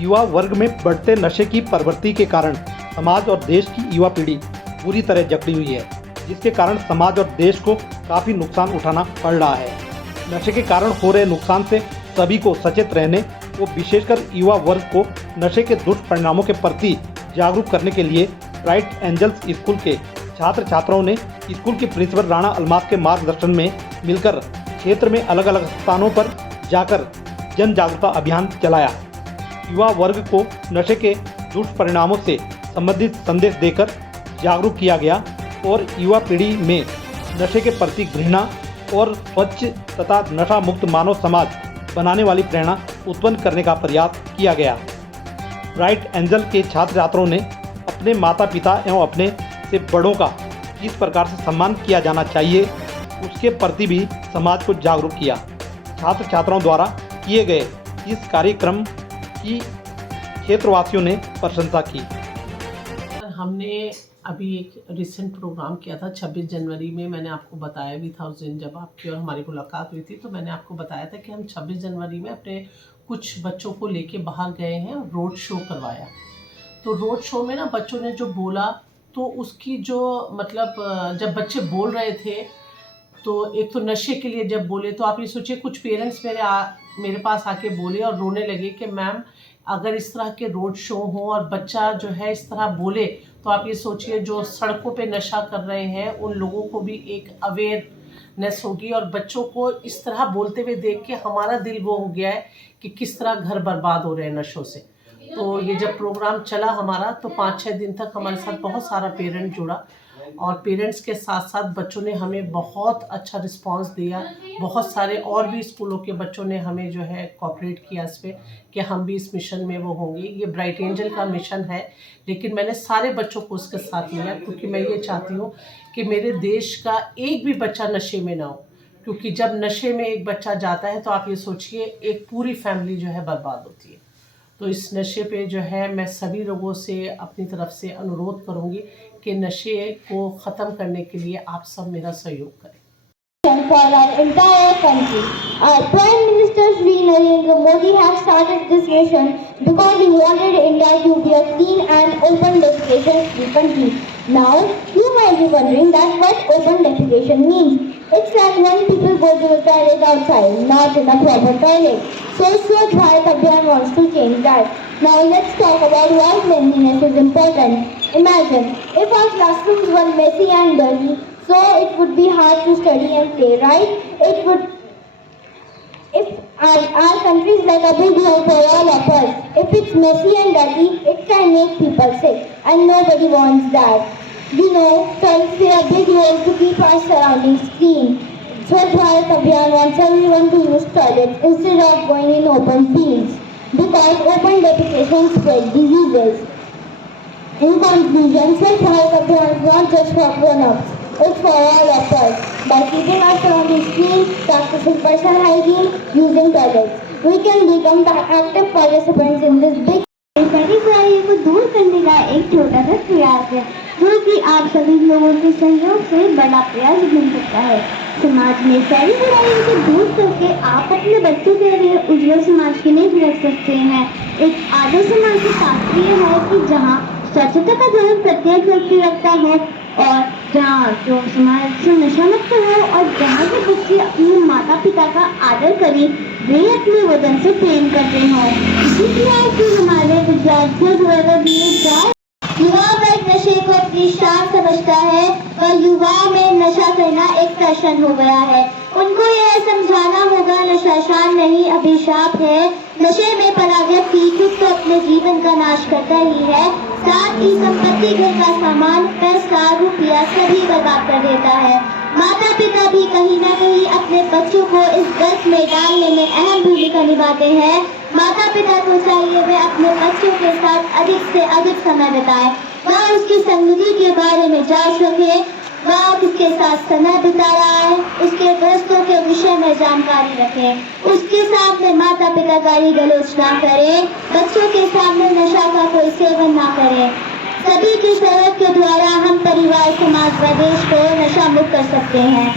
युवा वर्ग में बढ़ते नशे की प्रवृत्ति के कारण समाज और देश की युवा पीढ़ी बुरी तरह जकड़ी हुई है, जिसके कारण समाज और देश को काफ़ी नुकसान उठाना पड़ रहा है। नशे के कारण हो रहे नुकसान से सभी को सचेत रहने व विशेषकर युवा वर्ग को नशे के दुष्परिणामों के प्रति जागरूक करने के लिए ब्राइट एंजल्स स्कूल के छात्र छात्राओं ने स्कूल के प्रिंसिपल राणा अलमास के मार्गदर्शन में मिलकर क्षेत्र में अलग अलग स्थानों पर जाकर जन जागरूकता अभियान चलाया। युवा वर्ग को नशे के दुष्परिणामों से संबंधित संदेश देकर जागरूक किया गया और युवा पीढ़ी में नशे के प्रति घृणा और स्वच्छ तथा नशा मुक्त मानव समाज बनाने वाली प्रेरणा उत्पन्न करने का प्रयास किया गया। ब्राइट एंजल के छात्र छात्राओं ने अपने माता पिता एवं अपने से बड़ों का किस प्रकार से सम्मान किया जाना चाहिए उसके प्रति भी समाज को जागरूक किया। छात्र छात्राओं द्वारा किए गए इस कार्यक्रम की क्षेत्रवासियों ने प्रशंसा की। हमने अभी एक रिसेंट प्रोग्राम किया था 26 जनवरी में। मैंने आपको बताया भी था उस दिन जब आपकी और हमारी मुलाकात हुई थी, तो मैंने आपको बताया था कि हम 26 जनवरी में अपने कुछ बच्चों को लेके बाहर गए हैं और रोड शो करवाया। तो रोड शो में ना बच्चों ने जो बोला, तो उसकी जो मतलब जब बच्चे बोल रहे थे तो एक तो नशे के लिए जब बोले, तो आप ये सोचिए कुछ पेरेंट्स मेरे पास आके बोले और रोने लगे कि मैम अगर इस तरह के रोड शो हो और बच्चा जो है इस तरह बोले, तो आप ये सोचिए जो सड़कों पे नशा कर रहे हैं उन लोगों को भी एक अवेयरनेस होगी। और बच्चों को इस तरह बोलते हुए देख के हमारा दिल वो हो गया है कि किस तरह घर बर्बाद हो रहे हैं नशों से। तो ये जब प्रोग्राम चला हमारा, तो 5-6 दिन तक हमारे साथ बहुत सारा पेरेंट जुड़ा और पेरेंट्स के साथ साथ बच्चों ने हमें बहुत अच्छा रिस्पांस दिया। बहुत सारे और भी स्कूलों के बच्चों ने हमें जो है कोऑपरेट किया इस पे कि हम भी इस मिशन में वो होंगे। ये ब्राइट एंजल का मिशन है, लेकिन मैंने सारे बच्चों को उसके साथ लिया क्योंकि मैं ये चाहती हूँ कि मेरे देश का एक भी बच्चा नशे में ना हो। क्योंकि जब नशे में एक बच्चा जाता है तो आप ये सोचिए एक पूरी फैमिली जो है बर्बाद होती है। तो इस नशे पे जो है मैं सभी लोगों से अपनी तरफ से अनुरोध करूँगी कि नशे को ख़त्म करने के लिए आप सब मेरा सहयोग करें। For our entire country, our Prime Minister Shri Narendra Modi has started this mission because he wanted India to be a clean and open defecation-free country. Now, you might be wondering that what open defecation means. It's like when people go to the toilet outside, not in a proper toilet. So Swachh Bharat Abhiyan wants to change that. Now let's talk about why cleanliness is important. Imagine if our classrooms were messy and dirty, so it would be hard to study and play, right? It would. If our country is like a big home for all of us, if it's messy and dirty, it can make people sick, and nobody wants that. You know, toilets play a big role to keep our surroundings clean. Swachh Bharat Abhiyan wants everyone to use toilets instead of going in open fields, because open defecation spreads diseases. In conclusion, Swachh Bharat Abhiyan is not just for grown-ups. It's for all of us. By keeping our surroundings clean, practicing personal hygiene, using toilets, we can become the active participants in this big. सभी बुराइयों को दूर करने का एक छोटा सा प्रयास है, जो कि आप सभी लोगों के सहयोग से बड़ा प्रयास बन सकता है। समाज में सारी बुराइयों को दूर करके आप अपने बच्चों के लिए उज्जवल समाज के लिए रख सकते हैं। एक आदर्श समाज की तात्पर्य है कि जहाँ स्वच्छता का ध्यान प्रत्येक व्यक्ति रखता है और जहाँ जो समाज से नशा मुक्त हो और जहाँ के बच्चे अपने माता पिता का आदर करें, वे अपने वतन से प्रेम करते हों। इसलिए कि हमारे विद्यार्थियों द्वारा दिए जाए युवा वर्ग नशे को अपनी शान समझता है और युवाओं में नशा करना एक फैशन हो गया है। उनको यह समझाना होगा नशा शान नहीं अभिशाप है। नशे में पड़ा व्यक्ति खुद तो अपने जीवन का नाश करता ही है, साथ ही संपत्ति, घर का सामान, पैसा, रुपया सभी बर्बाद कर देता है। माता पिता भी कहीं न कहीं अपने बच्चों को इस दर्द में डालने में अहम भूमिका निभाते हैं। माता पिता को चाहिए वे अपने बच्चों के साथ अधिक से अधिक समय बिताएं, वह उसकी संगति के बारे में जांच रखें, वह किसके साथ समय बिता रहा है, उसके दोस्तों के विषय में जानकारी रखें, उसके सामने माता पिता गाली गलौज ना करें, बच्चों के सामने नशा का कोई सेवन ना करें। सभी के सहयोग के द्वारा हम परिवार, समाज व देश को नशा मुक्त कर सकते हैं।